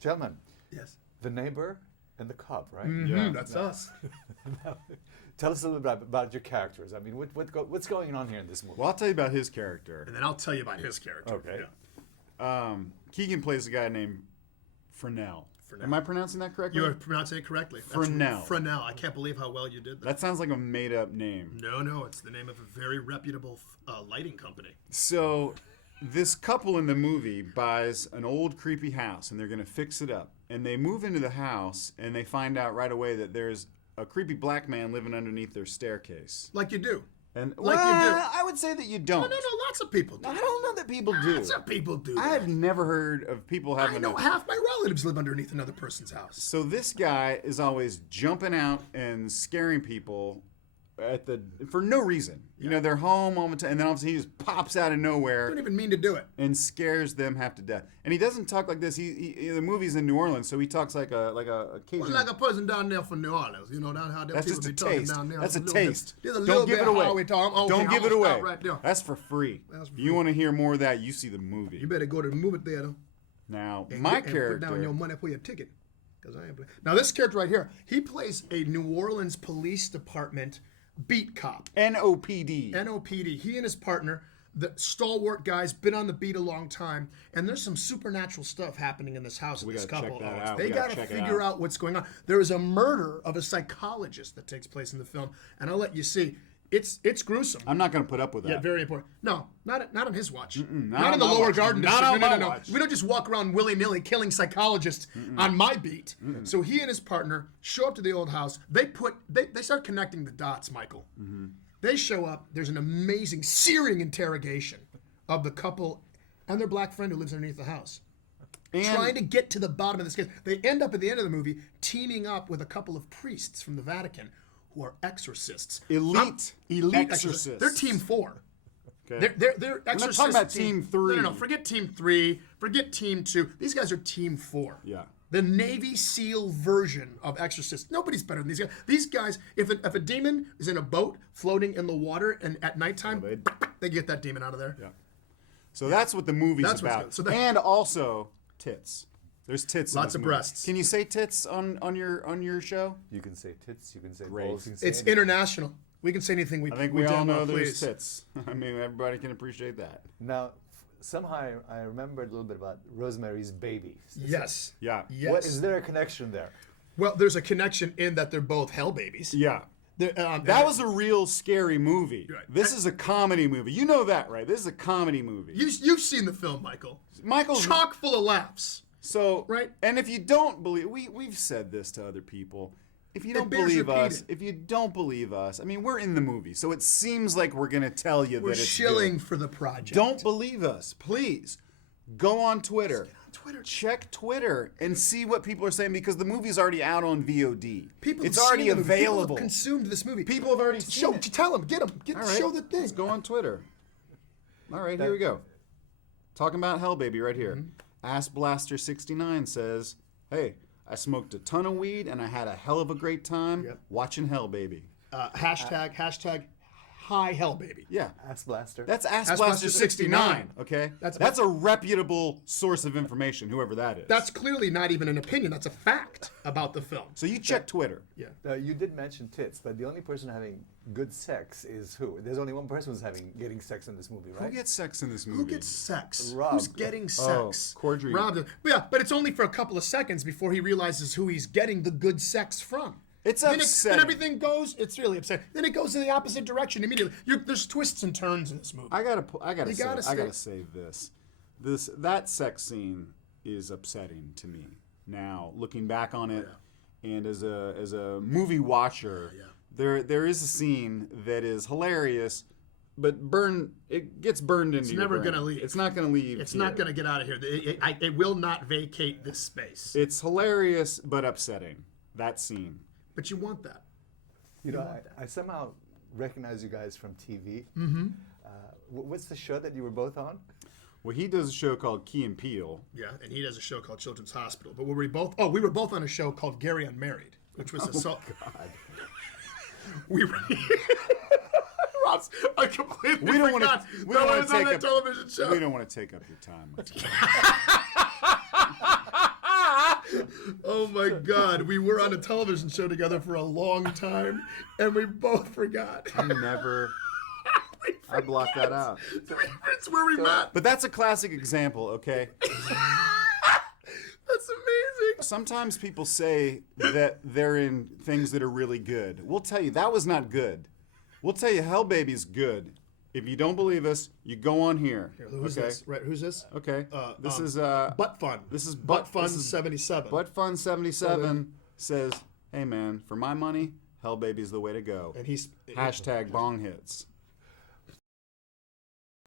Gentlemen, Yes. the neighbor and the cub, right? Mm-hmm, that's us. Tell us a little bit about your characters. I mean, what's going on here in this movie? Well, I'll tell you about his character. And then I'll tell you about his character. Okay. Yeah. Keegan plays a guy named Fresnel. Am I pronouncing that correctly? You are pronouncing it correctly. Fresnel. Fresnel. I can't believe how well you did that. That sounds like a made-up name. No, it's the name of a very reputable lighting company. So, this couple in the movie buys an old creepy house, and they're going to fix it up. And they move into the house, and they find out right away that there's a creepy black man living underneath their staircase. Like you do. And Like you do. I would say that you don't. No, lots of people do. I don't know that people do. Lots of people do. I have never heard of people having. I know half my relatives live underneath another person's house. So this guy is always jumping out and scaring people for no reason. You know, they're home all the time, and then all of a sudden he just pops out of I nowhere don't even mean to do it. and scares them half to death. And he doesn't talk like this. The movie's in New Orleans, so he talks like a Cajun. Like a person down there from New Orleans, you know, down how them That's people just a be talking taste. down there. That's a little bit- taste. There's a Don't little give bit it away. how we talk. Okay, Don't I'm give it gonna away. stop right there. That's for free. That's for If you free. want to hear more of that, you see the movie. You better go to the movie theater. Now, And my put down character. your money for your ticket. Because I ain't play. Now this character right here, he plays a New Orleans Police Department beat cop. NOPD. NOPD. He and his partner, the stalwart guys, been on the beat a long time, and there's some supernatural stuff happening in this house. We This gotta couple, check that owns. out. They We gotta got to check it figure out. out what's going on. There is a murder of a psychologist that takes place in the film, and I'll let you see. It's gruesome. I'm not going to put up with that. Yeah, very important. No, not on his watch. not Not in on the my lower watch. garden Not district. on No, my no. watch. We don't just walk around willy-nilly killing psychologists on my beat. So he and his partner show up to the old house. They start connecting the dots, Michael. They show up. There's an amazing, searing interrogation of the couple and their black friend who lives underneath the house. Trying to get to the bottom of this case. They end up at the end of the movie teaming up with a couple of priests from the Vatican who are exorcists. Elite Exorcists. exorcists. They're team 4. Okay. They're exorcist. talking about team 3. No, forget team 3. Forget team 2. These guys are team 4. Yeah. The Navy SEAL version of exorcists. Nobody's better than these guys. These guys, if a demon is in a boat floating in the water and at nighttime, they get that demon out of there. Yeah. So that's what the movie's That's what's about. good. So that- And also tits. There's tits. in Lots this of movie. breasts. Can you say tits on your show? You can say tits, you can say Great. balls, you can say It's anything. international. We can say anything we I think we all damn know well there's please. tits. I mean, everybody can appreciate that. Now, somehow I remembered a little bit about Rosemary's Baby. Yes. Yeah. Yes. What is there a connection there? Well, there's a connection in that they're both hell babies. Yeah. That was a real scary movie. Right. This is a comedy movie. You know that, right? This is a comedy movie. You've seen the film, Michael. Michael's Chock full of laughs. So, Right. And if you don't believe, we've said this to other people. If you don't bears believe us, repeating. if you don't believe us, I mean, we're in the movie, so it seems like we're gonna tell you We're that it's shilling good. for the project. Don't believe us, please. Go on Twitter. Twitter. Check Twitter and see what people are saying because the movie's already out on VOD. People it's have already seen the movie. People available. have consumed this movie. People have already seen it. Tell them, get them, All right, show the thing. Let's go on Twitter. All right, here we go. Talking about Hell Baby right here. Ass Blaster 69 says, "Hey, I smoked a ton of weed and I had a hell of a great time Yep. watching Hell Baby." Hashtag hi hell baby. Yeah. Ass Blaster. That's Ass Ass Blaster Blaster 69, okay? That's- That's a reputable source of information, whoever that is. That's clearly not even an opinion. That's a fact about the film. So you check Twitter. Yeah. You did mention tits, but the only person having good sex is who? There's only one person who's getting sex in this movie, right? Who gets sex in this movie? Who gets sex? Rob. Who's getting sex? Cordry. Rob. Yeah, but it's only for a couple of seconds before he realizes who he's getting the good sex from. It's Then upsetting. everything goes. It's really upsetting. Then it goes in the opposite direction immediately. There's twists and turns in this movie. I gotta You say, gotta I gotta say this. That sex scene is upsetting to me now, looking back on it, and as a movie watcher, there is a scene that is hilarious, but it gets burned into. It's your never brain. gonna leave. It's not gonna leave. It's here. not going to get out of here. It will not vacate this space. It's hilarious but upsetting. That scene. But you want that. You know, I somehow recognize you guys from TV. Mm-hmm. What's the show that you were both on? Well, he does a show called Key and Peele. Yeah, and he does a show called Children's Hospital. But we were both on a show called Gary Unmarried, which was God. we were. Ross, I completely We don't want forgot to. We that don't I want was to on take that up. television show. We don't want to take up your time. With Oh my God, we were on a television show together for a long time, and we both forgot. I blocked that out. It's where we met. But that's a classic example, okay? That's amazing. Sometimes people say that they're in things that are really good. We'll tell you, that was not good. We'll tell you, Hell Baby's good. If you don't believe us, you go on here. Who's this? Right, who's this? Okay. This is Butt Fun. This is Butt Fun 77. Butt Fun 77 says, "Hey man, for my money, Hell Baby's the way to go." And he's Hashtag bong hits.